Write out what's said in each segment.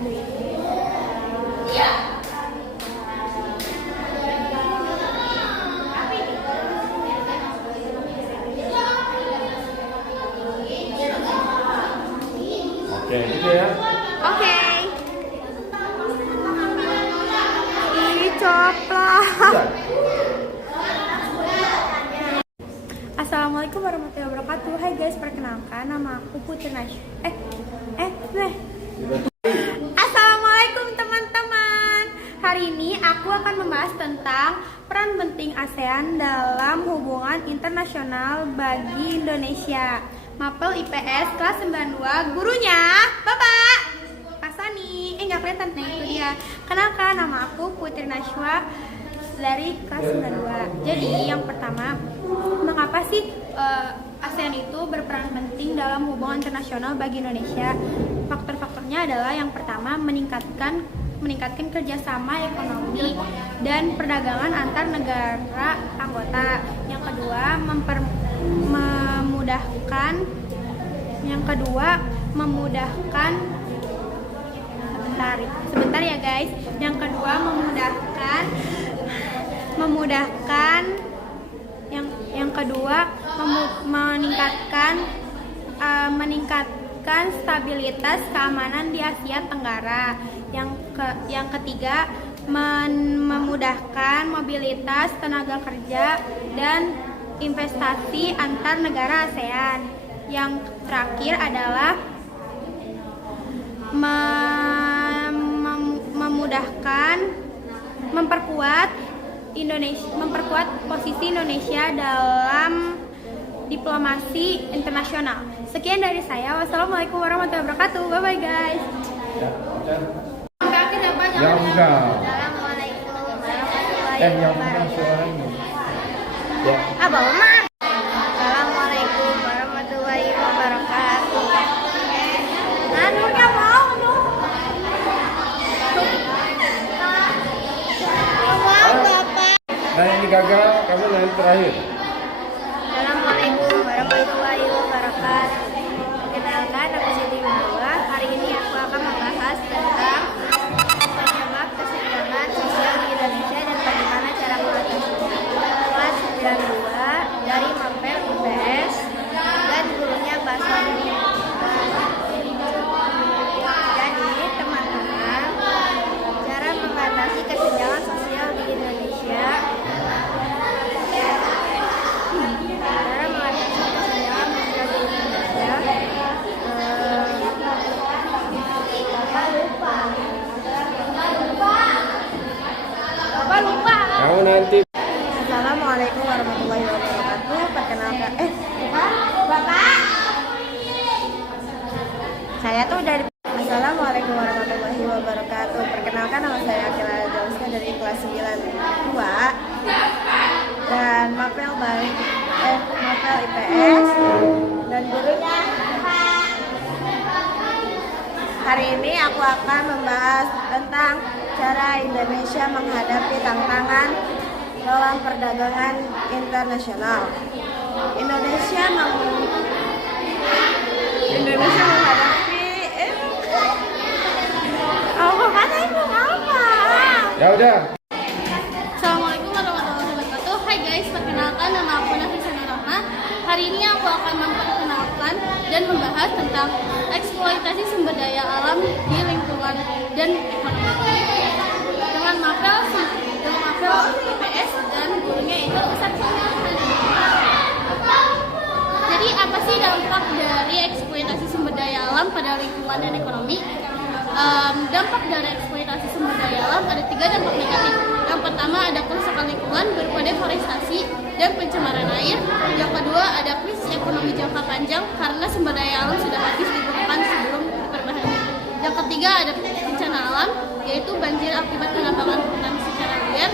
Oke, gitu ya. Oke. Ih, coplat. Iya. Assalamualaikum warahmatullahi wabarakatuh. Hai guys, perkenalkan nama aku Putri Assalamualaikum teman-teman. Hari ini aku akan membahas tentang peran penting ASEAN dalam hubungan internasional bagi Indonesia. Mapel IPS kelas 92, gurunya Bapak Pak Sani. Nggak kelihatan, nah itu dia. Kenalkan, nama aku Putri Najwa dari kelas 92. Jadi yang pertama, mengapa sih ASEAN itu berperan penting dalam hubungan internasional bagi Indonesia? Faktor-faktornya adalah yang pertama, meningkatkan kerjasama ekonomi dan perdagangan antar negara anggota. Yang kedua, memudahkan sebentar ya guys. Yang kedua, meningkatkan stabilitas keamanan di Asia Tenggara. Yang ketiga, memudahkan mobilitas tenaga kerja dan investasi antar negara ASEAN. Yang terakhir adalah memperkuat posisi Indonesia dalam diplomasi internasional. Sekian dari saya. Wassalamualaikum warahmatullahi wabarakatuh. Bye bye guys. Ya udah. Assalamualaikum warahmatullahi Yang bukan suaranya. Ya. Abang Mama. Assalamualaikum warahmatullahi wabarakatuh. Anunya mau tuh. Nah ini gagal, kamu nanti terakhir. Assalamualaikum warahmatullahi wabarakatuh. Perkenalkan, aku Siti Nurullah. Hari ini aku akan membahas tentang penyebab kesenjangan sosial di Indonesia dan bagaimana cara mengatasinya. Kelas 92 dari Mapel IPS dan gurunya Pak Sani. Jadi teman-teman, cara mengatasi kesenjangan sosial di Indonesia. Kamu nanti. Assalamualaikum warahmatullahi wabarakatuh. Perkenalkan, Bapak. Saya tuh dari Assalamualaikum warahmatullahi wabarakatuh. Perkenalkan, nama saya Akila Jauska dari kelas 92 dan Mapel IPS dan gurunya. Hari ini aku akan membahas tentang cara Indonesia menghadapi tantangan dalam perdagangan internasional. Indonesia menghadapi Ya udah. Assalamualaikum warahmatullahi wabarakatuh. Hai guys, perkenalkan nama aku Nafisa Nurahma. Hari ini aku akan memperkenalkan dan membahas tentang eksploitasi sumber daya alam di lingkungan dan ekonomi. Dengan mapel IPS dan gurunya itu Ustadz Sani. Jadi apa sih dampak dari eksploitasi sumber daya alam pada lingkungan dan ekonomi? Dampak dari eksploitasi sumber daya alam ada 3 dampak negatif. Yang pertama ada kerusakan lingkungan berupa deforestasi dan pencemaran air. Yang kedua ada krisis ekonomi jangka panjang karena sumber daya alam sudah habis digunakan sebelum diperbaharui. Yang ketiga ada bencana alam, yaitu banjir akibat penambangan hutan secara liar.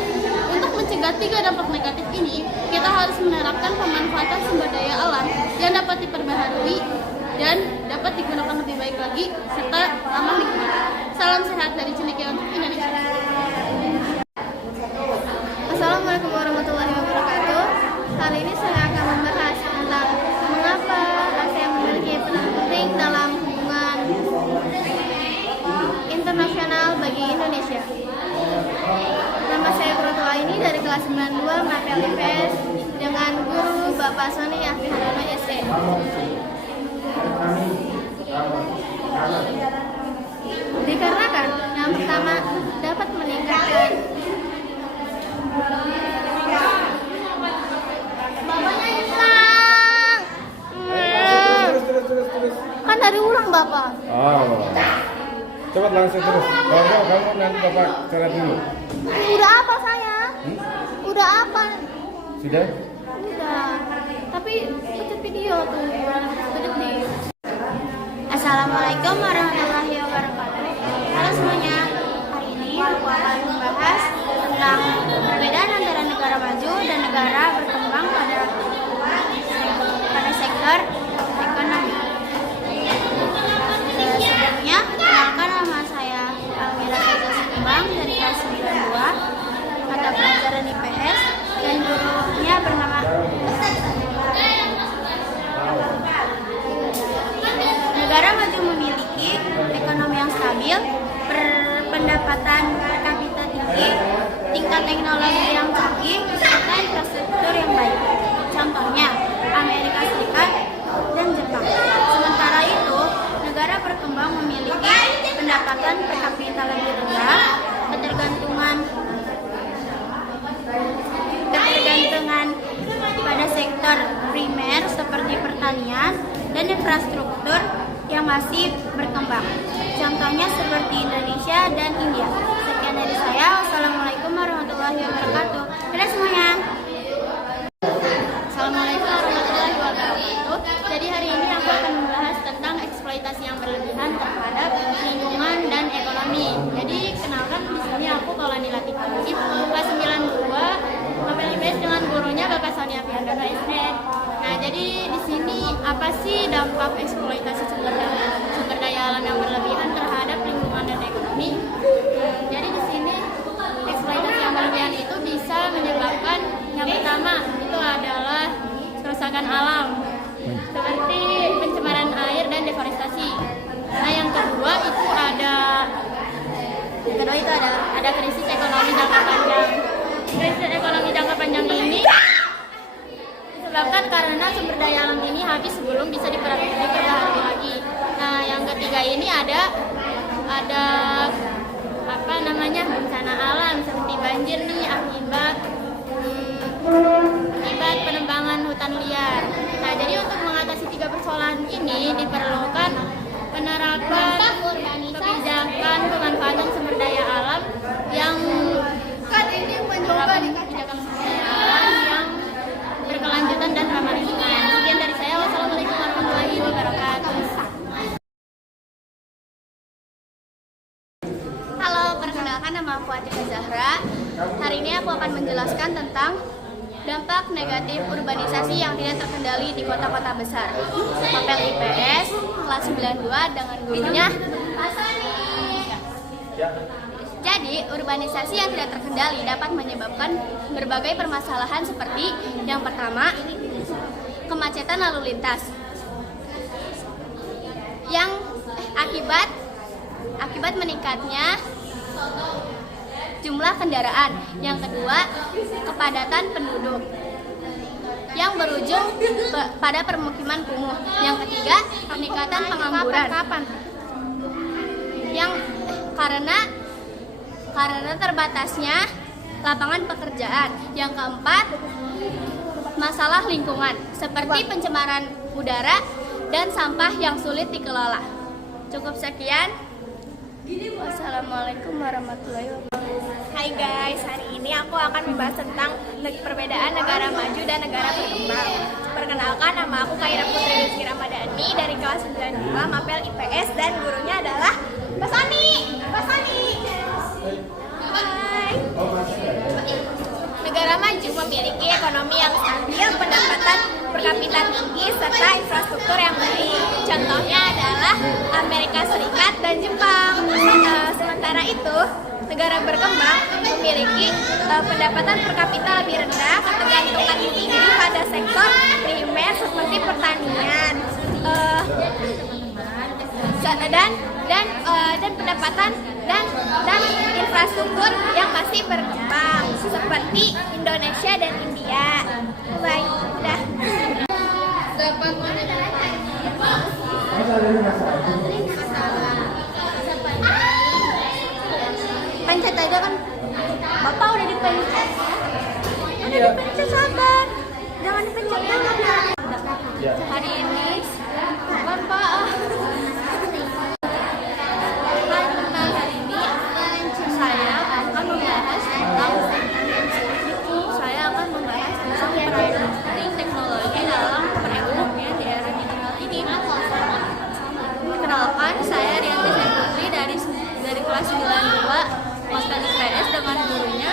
Untuk mencegah 3 dampak negatif ini, kita harus menerapkan pemanfaatan sumber daya alam yang dapat diperbaharui dan dapat digunakan lebih baik lagi serta ramah lingkungan. Salam sehat dari Cendekia untuk Indonesia. Assalamualaikum warahmatullahi wabarakatuh. Kali ini saya akan membahas tentang mengapa ASEAN memiliki peran penting dalam hubungan internasional Indonesia. Nama saya Protwa ini dari kelas 92 Mapel IPS dengan guru Bapak Sony Afi Handono SE. Dikarenakan yang pertama dapat meningkatkan bapaknya hilang. Terus. Kan dari ulang Bapak. Oh. Cepat langsung terus. Kalau enggak, kamu nanti Bapak cara dulu. Udah apa saya? Udah apa? Sudah? Udah. Tapi itu video tuh. Detik. Assalamualaikum warahmatullahi wabarakatuh. Halo semuanya. Hari ini aku akan membahas tentang perbedaan antara negara maju dan negara berkembang pada sektor ekonomi. Sebelumnya, kenalkan nama saya Almira Faiza Simbang dari kelas 92 mata pelajaran IPS dan gurunya bernama negara maju memiliki ekonomi yang stabil, pendapatan per kapita tinggi, tingkat teknologi yang canggih, serta infrastruktur yang baik. Contohnya, Amerika Serikat dan Jepang. Sementara itu, negara berkembang memiliki pendapatan per kapita lebih rendah, ketergantungan pada sektor primer seperti pertanian dan infrastruktur yang masih berkembang. Contohnya seperti Indonesia dan India. Sekian dari saya. Wassalamualaikum warahmatullahi wabarakatuh. Dadah semuanya. Assalamualaikum warahmatullahi wabarakatuh. Jadi hari ini aku akan membahas tentang eksploitasi yang berlebihan terhadap lingkungan dan ekonomi. Jadi kenalkan di sini aku Kaulani Latifah kelas 92 Mapel IPS dengan gurunya Bapak Sony Afi Handono SE. Nah, jadi di sini apa sih dampak eksploitasi sumber daya alam yang berlebihan terhadap lingkungan dan ekonomi? Jadi di sini eksploitasi yang berlebihan itu bisa menyebabkan yang pertama itu adalah kerusakan alam seperti pencemaran air dan deforestasi. Nah, yang kedua itu ada krisis ekonomi jangka panjang. Krisis ekonomi jangka panjang ini disebabkan karena sumber daya alam ini habis sebelum bisa diperbaharui lagi. Nah, yang ketiga ini ada bencana alam seperti banjir nih akibat penebangan hutan liar. Nah, jadi untuk mengatasi tiga persoalan ini diperlukan penerapan kebijakan pemanfaatan sumber daya alam yang berkelanjutan dan ramah lingkungan. Sekian dari saya. Wassalamualaikum warahmatullahi wabarakatuh. Halo, perkenalkan nama aku Atika Zahra. Hari ini aku akan menjelaskan tentang dampak negatif urbanisasi yang tidak terkendali di kota-kota besar. Mapel IPS kelas 92 dengan gurunya. Jadi, urbanisasi yang tidak terkendali dapat menyebabkan berbagai permasalahan seperti yang pertama, kemacetan lalu lintas. Yang akibat meningkatnya jumlah kendaraan. Yang kedua, kepadatan penduduk yang berujung pada permukiman kumuh. Yang ketiga, peningkatan pengangguran. Yang karena terbatasnya lapangan pekerjaan. Yang keempat, masalah lingkungan seperti pencemaran udara dan sampah yang sulit dikelola. Cukup sekian. Wassalamualaikum warahmatullahi wabarakatuh. Hai guys, hari ini aku akan membahas tentang perbedaan negara maju dan negara berkembang. Perkenalkan, nama aku Kaira Putri Rizky Ramadhani dari kelas 92 Mapel IPS dan gurunya adalah Pak Sony. Hai. Negara maju memiliki ekonomi yang stabil, pendapatan per kapita tinggi, serta infrastruktur yang baik. Contohnya adalah Amerika Serikat dan Jepang. Sementara itu, negara berkembang memiliki pendapatan per kapita lebih rendah, ketergantungan tinggi pada sektor primer seperti pertanian, dan dan pendapatan dan infrastruktur yang masih berkembang seperti Indonesia dan India. Baik, udah. Pencet aja kan. Bapak udah dipencet. Udah dipencet, sabar. Jangan dipencet banget. Hari ini Bapak saya akan membahas tentang peran teknologi dalam perekonomian di era digital ini. Perkenalkan, saya Rianti Putri dari kelas 92 Hostel IPS dengan gurunya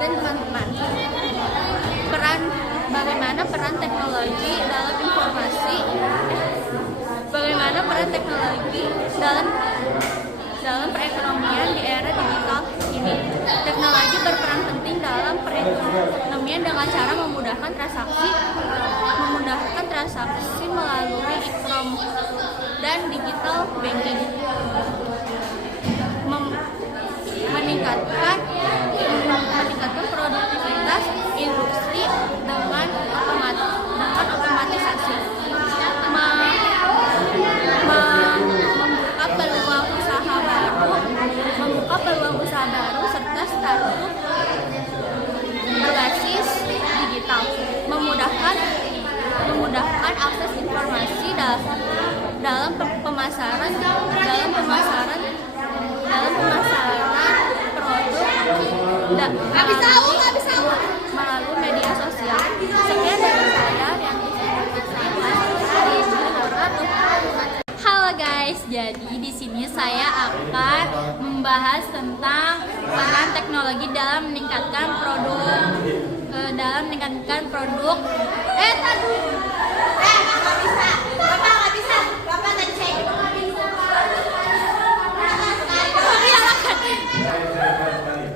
dan teman-teman. Bagaimana peran teknologi dalam perekonomian di era digital ini. Teknologi berperan penting dalam perekonomian dengan cara memudahkan transaksi melalui e-commerce dan digital banking, meningkatkan produktivitas industri dengan otomatisasi, membuka peluang usaha baru serta startup berbasis digital, memudahkan akses informasi dalam pemasaran produk melalui media sosial. Sekian dari saya yang Halo guys, jadi di sini saya akan membahas tentang peran teknologi dalam meningkatkan produk.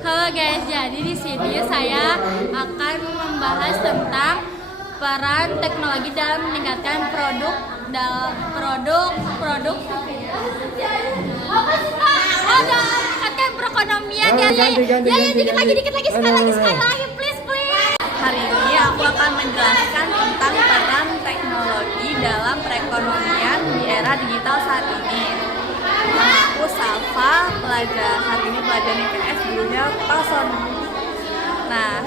Halo guys, jadi di sini saya akan membahas tentang peran teknologi dalam meningkatkan perekonomian. Dikit lagi sekali lagi please. Hari ini aku akan menjelaskan tentang peran teknologi dalam perekonomian di era digital saat ini. Aku Salva, hari ini pelajar IPS, gurunya Pak Sony. Nah,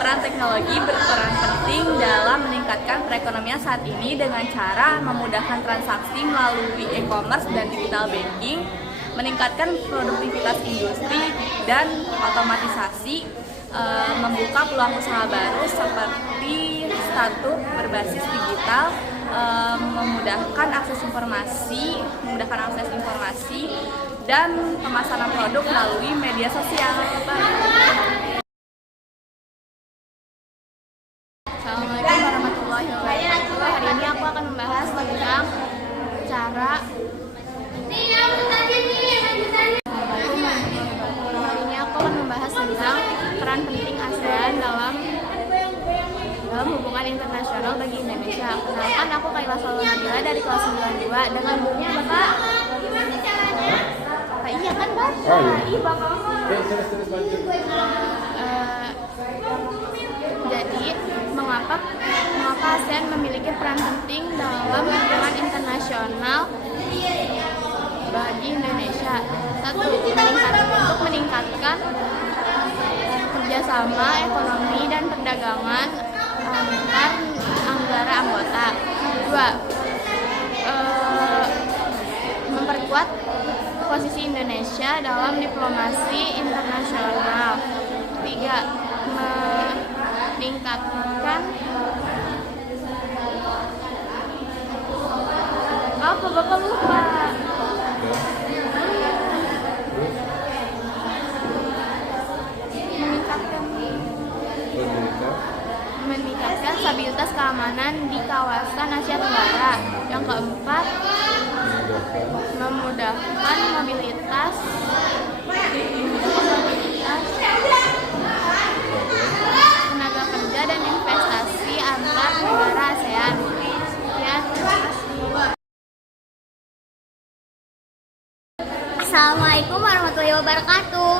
peran teknologi berperan penting dalam meningkatkan perekonomian saat ini dengan cara memudahkan transaksi melalui e-commerce dan digital banking, meningkatkan produktivitas industri dan otomatisasi, membuka peluang usaha baru seperti startup berbasis digital, memudahkan akses informasi dan pemasaran produk melalui media sosial. Assalamualaikum warahmatullahi wabarakatuh. Hari ini aku akan membahas tentang cara peran penting ASEAN dalam hubungan internasional bagi Indonesia. Kenalkan, aku Kayla Salwanabila dari kelas 92 dengan gurunya Bapak. Iya kan Bapak? Iya Bapak. Jadi mengapa ASEAN memiliki peran penting dalam hubungan internasional bagi Indonesia? Satu, untuk meningkatkan kerjasama ekonomi dan perdagangan antar negara anggota. Dua, memperkuat posisi Indonesia dalam diplomasi internasional. Tiga, meningkatkan apa Bapak lupa? Meningkatkan stabilitas keamanan di kawasan Asia Tenggara. Yang keempat, memudahkan mobilitas tenaga kerja dan investasi antar negara ASEAN. Assalamualaikum warahmatullahi wabarakatuh.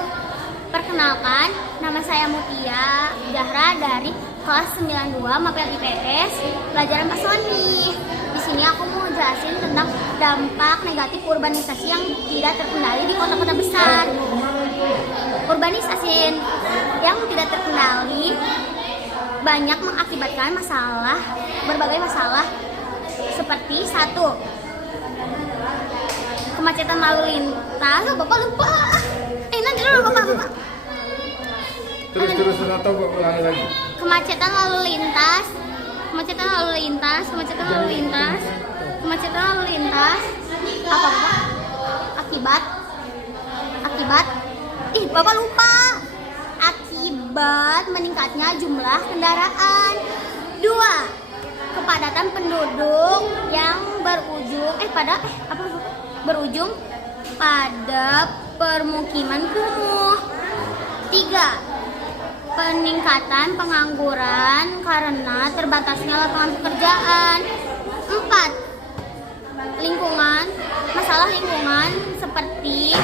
Perkenalkan, nama saya Mutia Zahra dari kelas 92 Mapel IPS, pelajaran Pasoni. Di sini aku mau jelasin tentang dampak negatif urbanisasi yang tidak terkendali di kota-kota besar. Urbanisasi yang tidak terkendali banyak mengakibatkan berbagai masalah seperti 1. Kemacetan lalu lintas. Bapak lupa. Nanti dulu Bapak. Terus atau ulangi lagi. Kemacetan lalu lintas. Apa Bapak? Akibat. Bapak lupa. Akibat meningkatnya jumlah kendaraan. 2. Kepadatan penduduk yang berujung pada permukiman kumuh. 3. Peningkatan pengangguran karena terbatasnya lapangan pekerjaan. 4. Masalah lingkungan seperti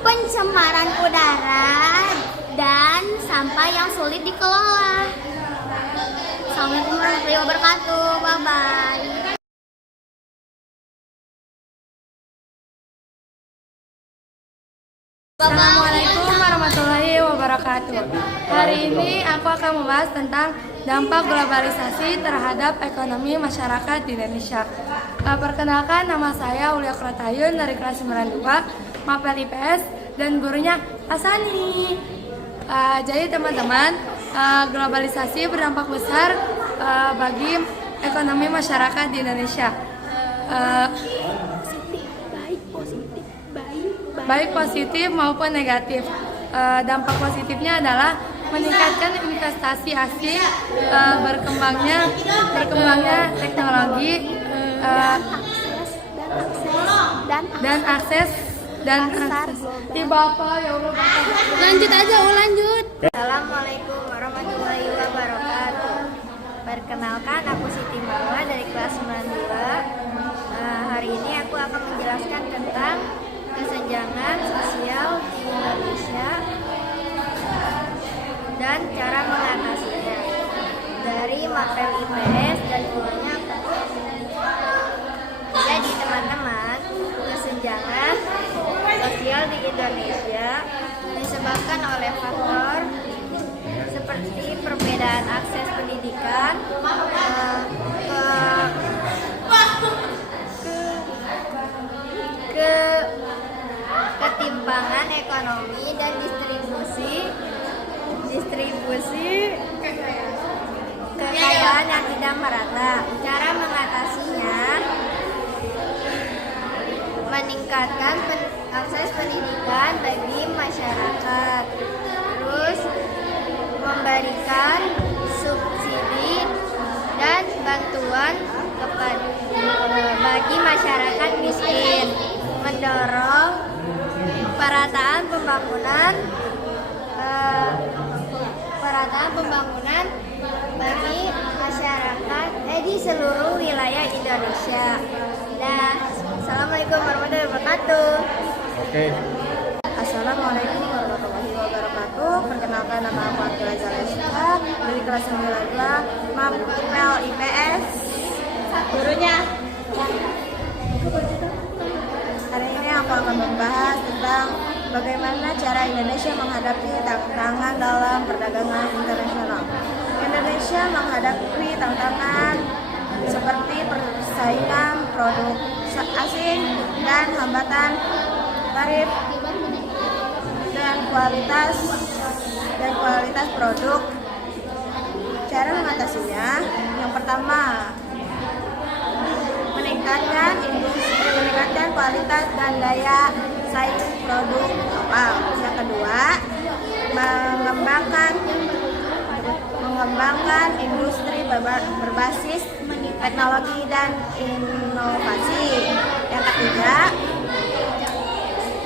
pencemaran udara dan sampah yang sulit dikelola. Assalamualaikum warahmatullahi wabarakatuh. Bye-bye. Assalamualaikum warahmatullahi wabarakatuh. Hari ini aku akan membahas tentang dampak globalisasi terhadap ekonomi masyarakat di Indonesia. Perkenalkan, nama saya Ulia Krotayun dari kelas 92 Mapel IPS dan gurunya Asani. Jadi teman-teman, globalisasi berdampak besar bagi ekonomi masyarakat di Indonesia. Baik positif maupun negatif. Dampak positifnya adalah meningkatkan investasi asing, berkembangnya teknologi dan akses. Bapak ya Allah. Lanjut. Assalamualaikum warahmatullahi wabarakatuh. Perkenalkan, aku Siti Marwa dari kelas 92. Hari ini aku akan menjelaskan tentang kesenjangan sosial di Indonesia dan cara mengatasinya dari Mapel IPS dan gurunya. Jadi teman-teman, kesenjangan sosial di Indonesia disebabkan oleh faktor seperti perbedaan akses pendidikan, ketimpangan ekonomi dan distribusi kekayaan yang tidak merata. Cara mengatasinya meningkatkan akses pendidikan bagi masyarakat, terus memberikan subsidi dan bantuan bagi masyarakat miskin, mendorong perataan pembangunan bagi masyarakat di seluruh wilayah Indonesia. Dan assalamualaikum warahmatullahi wabarakatuh. Oke. Assalamualaikum warahmatullahi wabarakatuh. Perkenalkan, nama aku Akila Zaleska dari kelas 92 Mapel IPS. Gurunya. Hari ini aku akan membahas tentang bagaimana cara Indonesia menghadapi tantangan dalam perdagangan internasional. Indonesia menghadapi tantangan seperti persaingan produk asing dan hambatan tarif dan kualitas produk. Cara mengatasinya, yang pertama, meningkatkan kualitas dan daya saing produk lokal. Yang kedua, mengembangkan industri berbasis teknologi dan inovasi. Yang ketiga,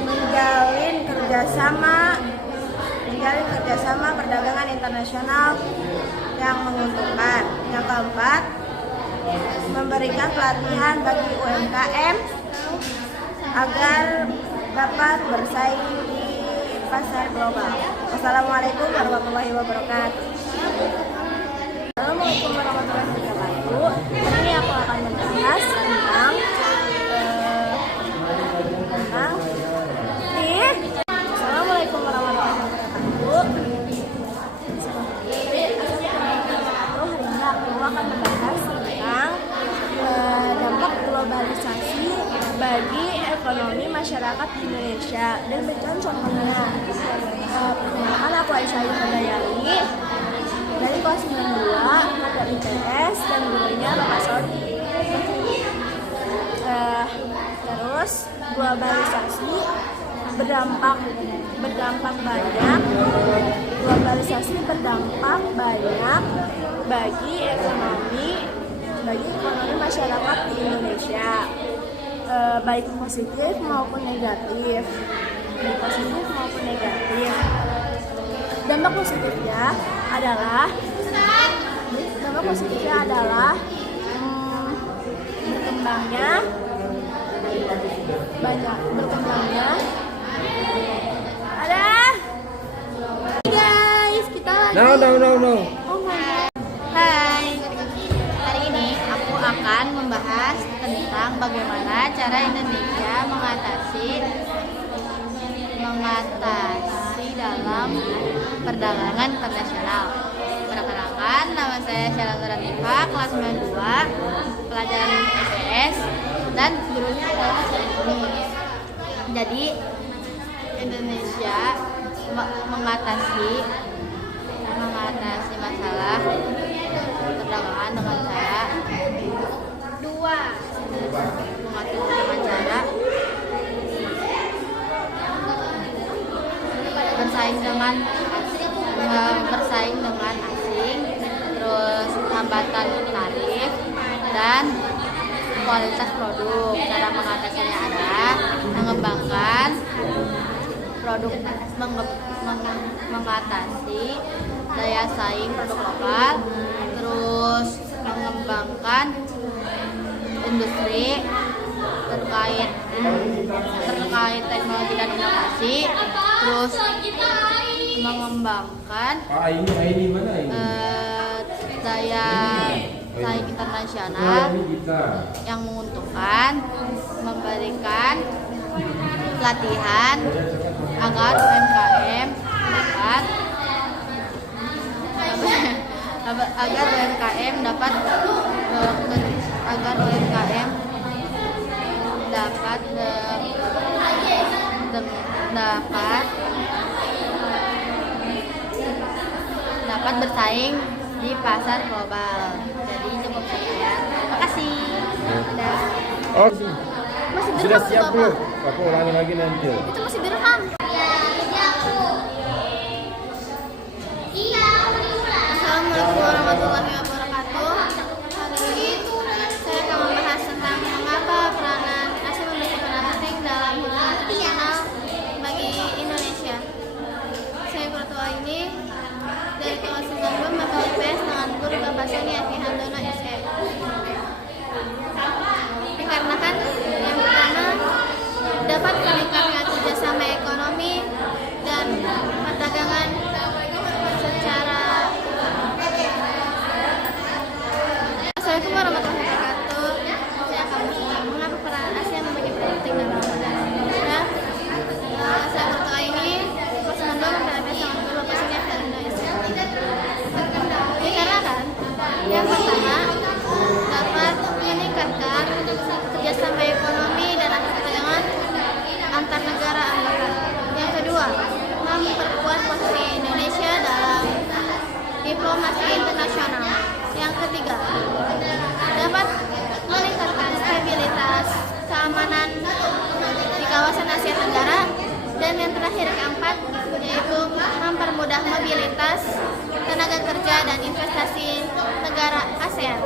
menjalin kerjasama perdagangan internasional yang menguntungkan. Yang keempat, memberikan pelatihan bagi UMKM agar dapat bersaing di pasar global. Wassalamualaikum warahmatullahi wabarakatuh. Assalamualaikum warahmatullahi wabarakatuh. Ini aku akan membahas tentang Assalamualaikum warahmatullahi wabarakatuh. Hari ini aku akan membahas tentang dampak globalisasi bagi ekonomi masyarakat Indonesia dan contohnya. Perkenalkan, aku Aisyah Hidayali dari kelas 92 mata IPS dan gurunya Bapak Sony. Terus globalisasi berdampak banyak. Globalisasi berdampak banyak bagi ekonomi masyarakat di Indonesia, baik positif maupun negatif. Dampak positifnya adalah berkembangnya Guys, kita lagi. No. Hai, hari ini aku akan membahas tentang bagaimana cara Indonesia mengatasi dalam perdagangan internasional. Perkenalkan, nama saya Syara Nuranifa, kelas 92, pelajaran IPS dan gurunya adalah Sony. Jadi Indonesia mengatasi masalah perdagangan dengan cara bersaing dengan asing, terus hambatan tarif dan kualitas produk. Cara mengatasinya adalah mengembangkan produk, mengatasi daya saing produk lokal, terus mengembangkan industri terkait teknologi dan inovasi, terus mengembangkan daya saing internasional yang menguntungkan, memberikan pelatihan agar UMKM dapat bersaing di pasar global. Jadi cukup sekian. Terima kasih. Oh, Masih sudah direkam, siap Bapak. belum? Aku ulangi lagi nanti. Itu masih direkam. Assalamualaikum warahmatullahi wabarakatuh. Hari ini saya akan membahas tentang mengapa peranan asing memiliki peran penting dalam hubungan internasional bagi Indonesia. Saya ketua ini dari kelas 92 mata IPS dengan guru Bapak Sony Evi Handono SE. Dikarenakan yang pertama dapat meningkatkan kerjasama ekonomi dan perdagangan secara. Assalamualaikum warahmatullahi wabarakatuh. Saya akan berbicara mengapa peran Asia memiliki peran penting dalam perdagangan Indonesia. Saya ketua ini kelas 92 mata IPS dengan guru Bapak Sony Evi Handono SE. Dikarenakan yang pertama dapat meningkatkan kerjasama ekonomi dan perdagangan antar negara anggota. Yang kedua, memperkuat posisi Indonesia dalam diplomasi internasional. Yang ketiga, dapat meningkatkan stabilitas keamanan di kawasan Asia Tenggara. Dan yang terakhir, keempat, yaitu mempermudah mobilitas tenaga kerja dan investasi negara ASEAN.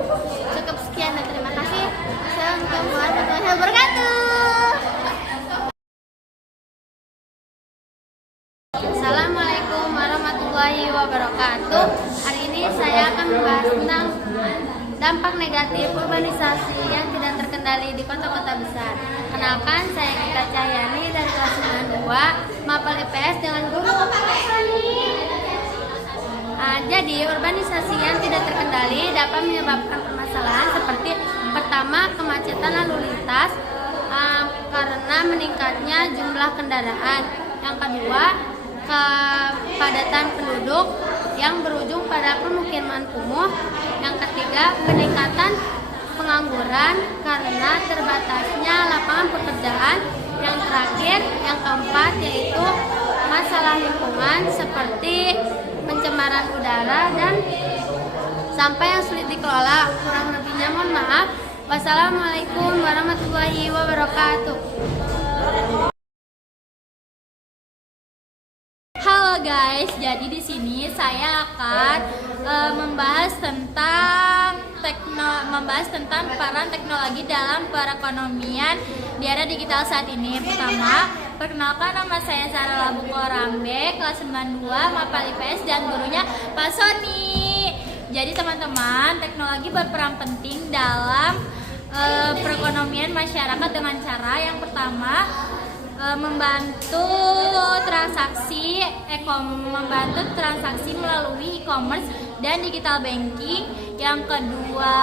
Cukup sekian dan terima kasih. Assalamualaikum warahmatullahi wabarakatuh. Assalamualaikum warahmatullahi wabarakatuh. Hari ini saya akan membahas tentang dampak negatif urbanisasi yang tidak terkendali di kota-kota besar. Kenalkan, saya Gita Cahyani dari kelas Jadi, urbanisasi yang tidak terkendali dapat menyebabkan permasalahan seperti pertama, kemacetan lalu lintas karena meningkatnya jumlah kendaraan. Yang kedua, kepadatan penduduk yang berujung pada pemukiman kumuh. Yang ketiga, peningkatan pengangguran karena terbatasnya lapangan pekerjaan. Yang terakhir, yang keempat, yaitu masalah lingkungan seperti pencemaran udara dan sampah yang sulit dikelola. Kurang lebihnya mohon maaf. Wassalamualaikum warahmatullahi wabarakatuh. Halo guys, jadi di sini saya akan membahas tentang peran teknologi dalam perekonomian di era digital saat ini. Pertama, perkenalkan, nama saya Sarah Labukorambe, kelas 92 MAPEL IPS dan gurunya Pak Sony. Jadi teman-teman, teknologi berperan penting dalam perekonomian masyarakat dengan cara yang pertama, membantu transaksi melalui e-commerce dan digital banking. Yang kedua,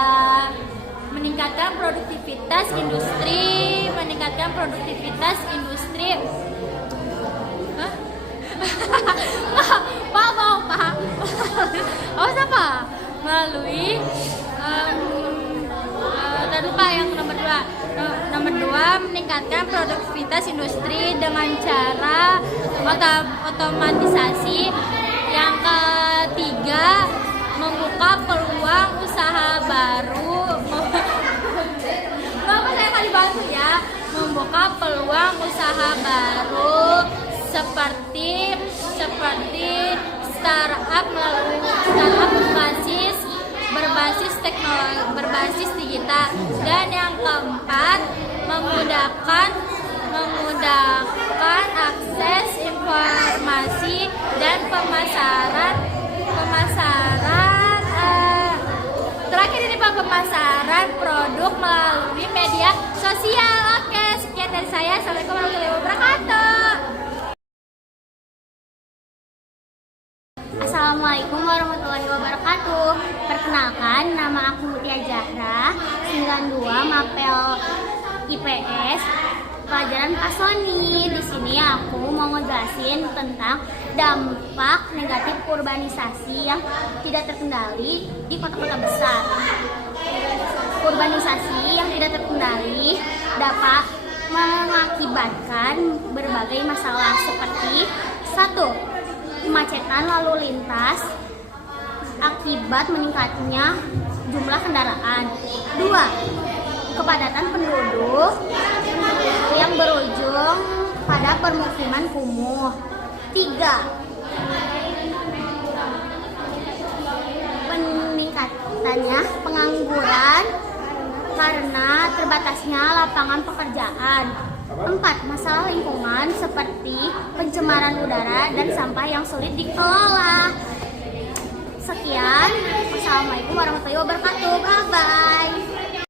meningkatkan produktivitas industri. Melalui yang nomor dua, meningkatkan produktivitas industri dengan cara otomatisasi. Yang ketiga, membuka peluang usaha baru. Membuka peluang usaha baru seperti startup berbasis digital. Dan yang keempat, memudahkan akses informasi dan pemasaran pemasaran produk melalui media sosial. Oke, sekian dari saya. Assalamualaikum warahmatullahi wabarakatuh. Assalamualaikum warahmatullahi wabarakatuh. Perkenalkan, nama aku Mutia Zahra, 92 MAPEL IPS, pelajaran Pak Sony. Di sini aku mau ngejelasin tentang dampak negatif urbanisasi yang tidak terkendali di kota-kota besar. Urbanisasi yang tidak terkendali dapat mengakibatkan berbagai masalah seperti 1. Kemacetan lalu lintas akibat meningkatnya jumlah kendaraan. 2. Kepadatan penduduk yang berujung pada permukiman kumuh. 3. Peningkatannya pengangguran karena terbatasnya lapangan pekerjaan. 4. Masalah lingkungan seperti pencemaran udara dan sampah yang sulit dikelola. Sekian. Wassalamualaikum warahmatullahi wabarakatuh. Bye-bye.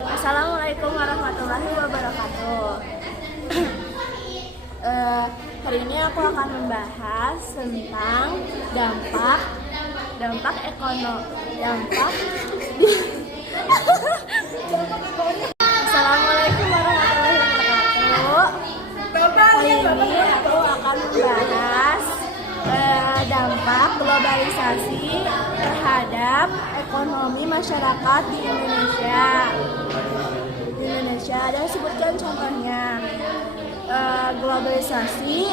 Assalamualaikum warahmatullahi wabarakatuh. Hari ini aku akan membahas tentang dampak Assalamualaikum warahmatullahi wabarakatuh. Hari ini aku akan membahas dampak globalisasi terhadap ekonomi masyarakat di Indonesia. Dan sebutkan contohnya. Globalisasi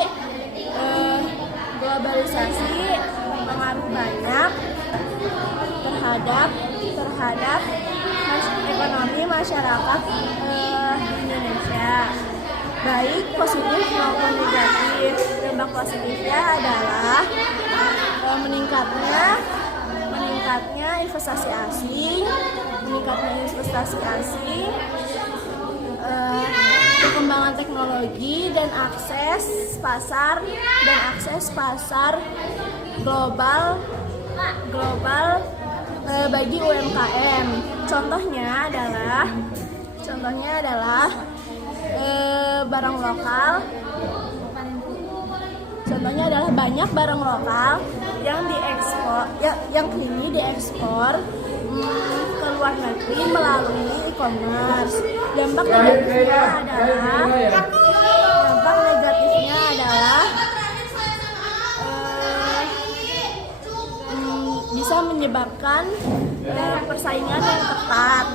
berpengaruh banyak terhadap ekonomi masyarakat Indonesia, baik positif maupun negatif. Dampak positifnya adalah meningkatnya investasi asing, perkembangan teknologi dan akses pasar global bagi UMKM. Contohnya adalah barang lokal Contohnya adalah banyak barang lokal yang diekspor, yang kini diekspor ke luar negeri melalui e-commerce. Dampak negatifnya adalah bisa menyebabkan persaingan yang ketat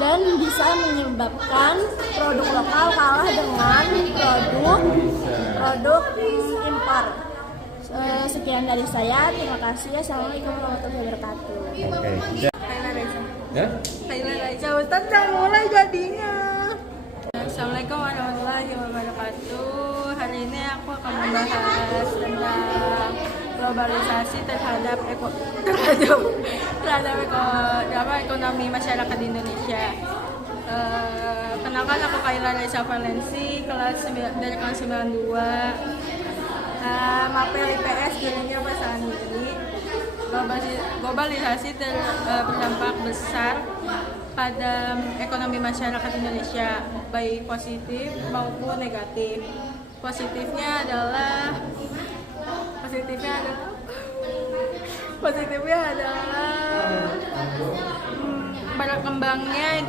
dan bisa menyebabkan produk lokal kalah dengan produk impor. Sekian dari saya, terima kasih. Assalamualaikum warahmatullahi wabarakatuh. Ya? Kaila Raisa, Ustaz udah mulai jadinya. Assalamualaikum warahmatullahi wabarakatuh. Hari ini aku akan membahas tentang globalisasi terhadap ekonomi masyarakat di Indonesia. Kenalkan, aku Kaila Raisa Valensi, dari kelas 92. Mapel IPS Gereja Bahasa Andri. Globalisasi berdampak besar pada ekonomi masyarakat Indonesia, baik positif maupun negatif. Positifnya adalah berkembangnya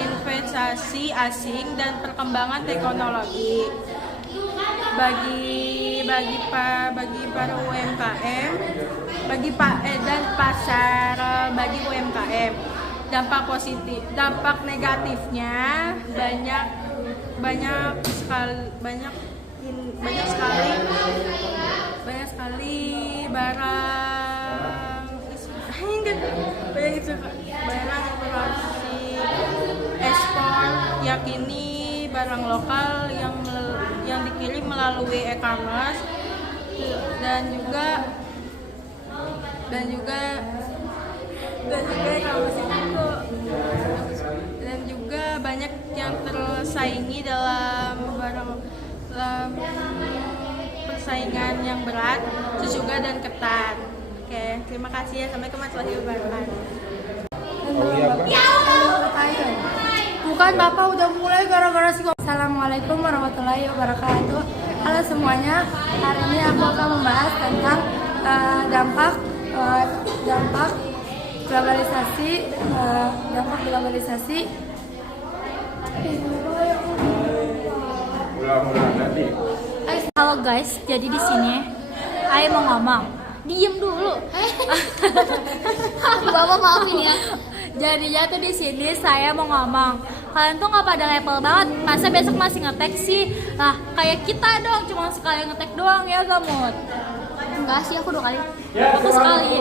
investasi asing dan perkembangan teknologi bagi para UMKM, dan pasar bagi UMKM. Dampak negatifnya banyak sekali barang produksi ekspor, yakini barang lokal yang dikirim melalui e-commerce dan juga banyak yang tersaingi dalam persaingan yang berat, juga dan ketat. Oke, terima kasih ya. Sampai warahmatullahi wabarakatuh. Bukan Bapak udah mulai gara-gara sih. Assalamualaikum warahmatullahi wabarakatuh. Halo semuanya. Hari ini aku akan membahas tentang dampak globalisasi. Halo guys, jadi di sini Ai mau ngomong. Diem dulu. Bapak maafin ya. Jadinya tuh di sini saya mau ngomong. Kalian tuh nggak pada level banget. Masa besok masih ngetek sih? Lah kayak kita dong, cuma sekali ngetek doang ya Gamut. Enggak sih, aku 2 kali. Aku sekali.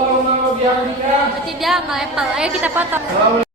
Berarti dia nggak level. Ayo kita potong.